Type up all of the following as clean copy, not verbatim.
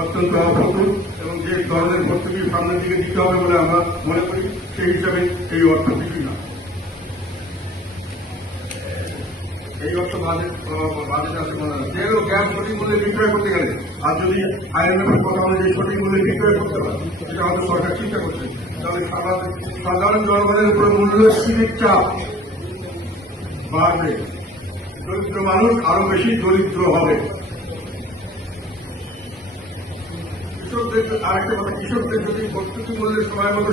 অত্যন্ত অপ্রতুল এবং যে ধরনের ভর্তুকি সামনের দিকে দিতে হবে বলে আমরা মনে করি সেই হিসাবে এই অর্থ কিছুই না। এই অর্থ বাজেট আছে মনে হয় যেগুলো গ্যাস সঠিক মূল্যে বিক্রয় করতে গেলে আর যদি IMF এর কথা অনুযায়ী সঠিক মূল্যে বিক্রয় করতে হয় সেটা হয়তো সরকার চিন্তা করছে, তাহলে সাধারণ জনগণের উপরে মূল্যস্ফীতির চাপ বাড়বে, দরিদ্র মানুষ আরো বেশি দরিদ্র হবে। আরেকটা কথা, কৃষকদের যদি ভর্তুকি মূল্যের সময় মতো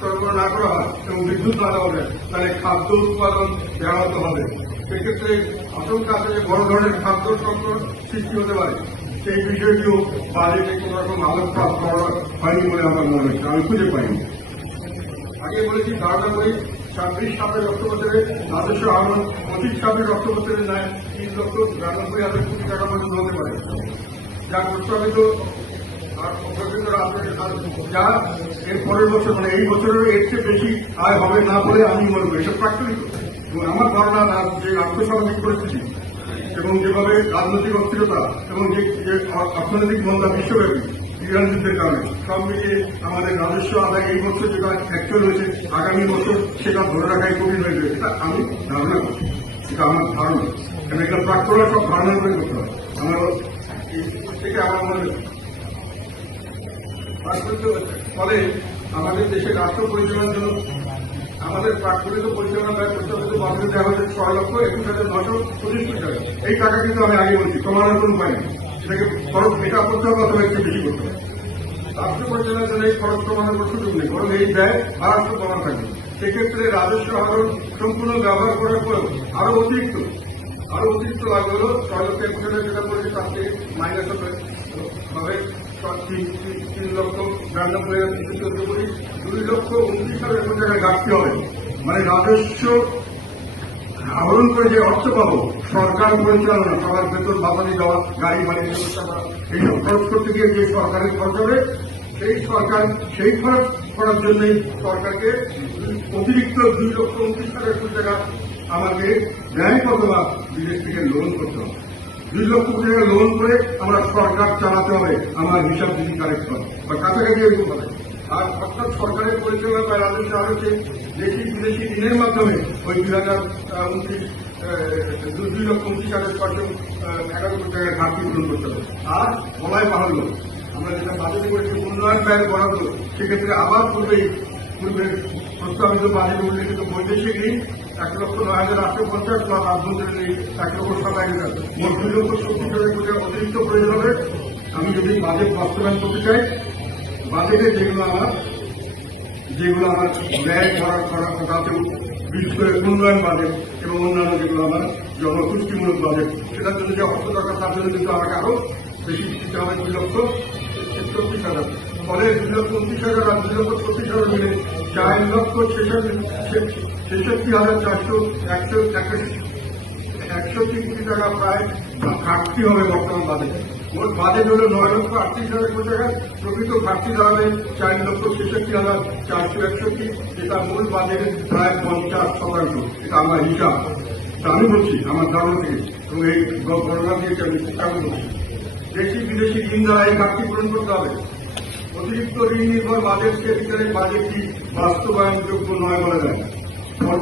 সরবরাহ না করা হয় এবং বিদ্যুৎ না দেওয়া যায় তাহলে খাদ্য উৎপাদন ব্যাহত হবে। সেক্ষেত্রে আশঙ্কা আছে যে বড় ধরনের খাদ্য সংকট সৃষ্টি হতে পারে। সেই বিষয়টিও বাজেটে কোন রকম আলোকপাত করা হয়নি বলে আমার মনে হচ্ছে, আমি খুঁজে পাইনি। আগে বলেছি ধারণা করি 26-27 অর্থবছরে রাজস্ব আহরণ 25-26 অর্থবছরের ন্যায় 3,92,000 কোটি টাকা পর্যন্ত হতে পারে, যা প্রস্তাবিত যা এর পরের বছর মানে এই বছরের এর চেয়ে বেশি আয় হবে না বলে আমি মনে করি। এসব প্রাকৃতিক এবং আমার ধারণা যে আর্থসামাজিক পরিস্থিতি এবং যেভাবে রাজনৈতিক অস্থিরতা এবং যে অর্থনৈতিক মন্দা বিশ্বব্যাপী ইরান যুদ্ধের কারণে সব মিলিয়ে আমাদের রাজস্ব আদায় এই বছর যেটা অ্যাকচুয়াল হয়েছে আগামী বছর সেটা ধরে রাখাই কঠিন হয়ে যাবে, এটা আমি ধারণা করছি। এটা আমার ধারণা, কারণ এটা প্রাক্তরা সব ধারণা করে করতে হয়। আমার থেকে আমার মনে ফলে আমাদের দেশের রাষ্ট্র পরিচালনার জন্য আমাদের প্রাকৃতিক পরিচালনা ব্যয় প্রস্তাবিত বাজেটে দেওয়া হচ্ছে 6,21,925 কোটি টাকা। এই টাকা কিন্তু আমি আগে বলছি কমানোর কোনো উপায় নেই, এটাকে খরচ এটা করতে হবে অথবা একটু বেশি করতে হবে। রাষ্ট্র পরিচালনার জন্য এই খরচ কমানোর কোনো সুযোগ নেই, বরং এই ব্যয় আরো কমা থাকবে। সেক্ষেত্রে রাজস্ব আহরণ সম্পূর্ণ ব্যবহার করার পরেও আরো অতিরিক্ত লাগবে হলো 6,21,000 যেটা করেছে তার থেকে মাইনাস হবে 3,92,314 কোটি, 2,29,000 কোটি টাকা ঘাটতি হবে। মানে রাজস্ব আহরণ করে যে অর্থ পাবো সরকার পরিচালনা, সবার বেতন বাতানি দেওয়া, গাড়ি বাড়ি ব্যবস্থা করা, এইসব খরচ করতে গিয়ে যে সরকারের খরচ হবে সেই খরচ করার জন্যই সরকারকে অতিরিক্ত 2,29,000 কোটি টাকা আমাকে ব্যাংক অথবা বিদেশ থেকে লোন করতে হবে। 2 লক্ষ কোটি টাকা লোন করে আমরা সরকার চালাতে হবে, আমার হিসাব যদি কারেক্ট হয় বা কাছাকাছি এরকম হবে। আর অর্থাৎ সরকারের পরিচালনা বা রাজস্ব আরোকে দেশি বিদেশি ঋণের মাধ্যমে ওই 2,29,611 কোটি টাকার ঘাটতি পূরণ করতে হবে। আর বলাই বাহান্ন আমরা যেটা বাজেটে করেছি উন্নয়ন ব্যয়ের বরাদ্দ, সেক্ষেত্রে আবার পূর্বের প্রস্তাবিত বাজেটে উল্লেখিত বৈদেশিক ঋণ 1,09,850 প্লাস আভ্যন্তরীণ ঋণ 1,27,000 মোট 2,36,000 কোটি অতিরিক্ত প্রয়োজন হবে। আমি যদি বাজেট বাস্তবায়ন করতে চাই, বাজেটে যেগুলো আমার ব্যয় করার তাতে বিশেষ করে উন্নয়ন বাজেট এবং অন্যান্য যেগুলো আমার জনতুষ্টিমূলক বাজেট, সেটার জন্য যে অর্থ দরকার তার জন্য কিন্তু আমাকে আরো বেশি দিতে হবে 2,36,000। ফলে 2,29,000 আর 2,36,000 মিলে 4,66,461 কোটি টাকা প্রায় ঘাটতি হবে বর্তমান বাজেটে। মোট বাজেট হল 9,38,000 কোটি টাকা, প্রকৃত ঘাটতি দাঁড়াবে 4,66,461, যেটা মূল বাজেটের প্রায় 50%। এটা আমার হিসাব, আমি বলছি আমার ধারণা থেকে এবং এই গণনা দিয়ে আমি বলছি। দেশি বিদেশি ঋণ দ্বারা এই ঘাটতি পূরণ করতে হবে। অতিরিক্ত ঋণ নির্ভর বাজেটকে ভিতরে বাজেটটি বাস্তবায়নযোগ্য নয় বলা যায়।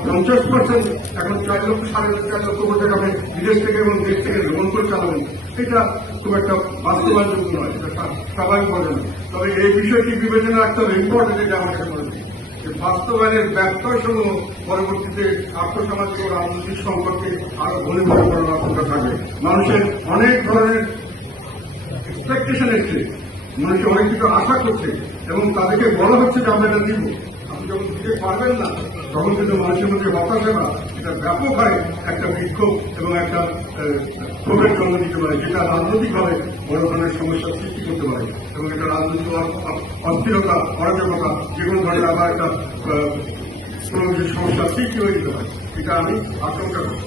50% এখন 4,04,000 কোটি টাকা বিদেশ থেকে এবং দেশ থেকে লোন করে চালাবেন, এটা খুব একটা বাস্তবায়নযোগ্য নয়, এটা স্বাভাবিক বলে না। তবে এই বিষয়টি বিবেচনা রাখতে হবে, ইম্পর্টেন্ট এটা আমার কাছে মনে হয়। বাস্তবায়নের ব্যত্যয় সমূহ পরবর্তীতে আর্থসামাজিক ও রাজনৈতিক সংকটকে আরো ঘনীভূত করার আশঙ্কা থাকবে। মানুষের অনেক ধরনের এক্সপেকটেশন এসছে, মানুষকে অনেক কিছু আশা করছে এবং তাদেরকে বলা হচ্ছে যে আমরা এটা দিব। আপনি যখন দিতে পারবেন না তখন কিন্তু মানুষের মধ্যে হতাশা না, এটা ব্যাপক হয় একটা বিক্ষোভ এবং একটা ক্ষোভের জন্ম দিতে পারে, যেটা রাজনৈতিকভাবে বড় ধরনের সমস্যার সৃষ্টি করতে পারে এবং এটা রাজনৈতিক অস্থিরতা, অরাজকতা, যে কোনো ধরনের আবার একটা কোনো সমস্যার সৃষ্টি হয়ে যেতে পারে। এটা আমি আশঙ্কা করি।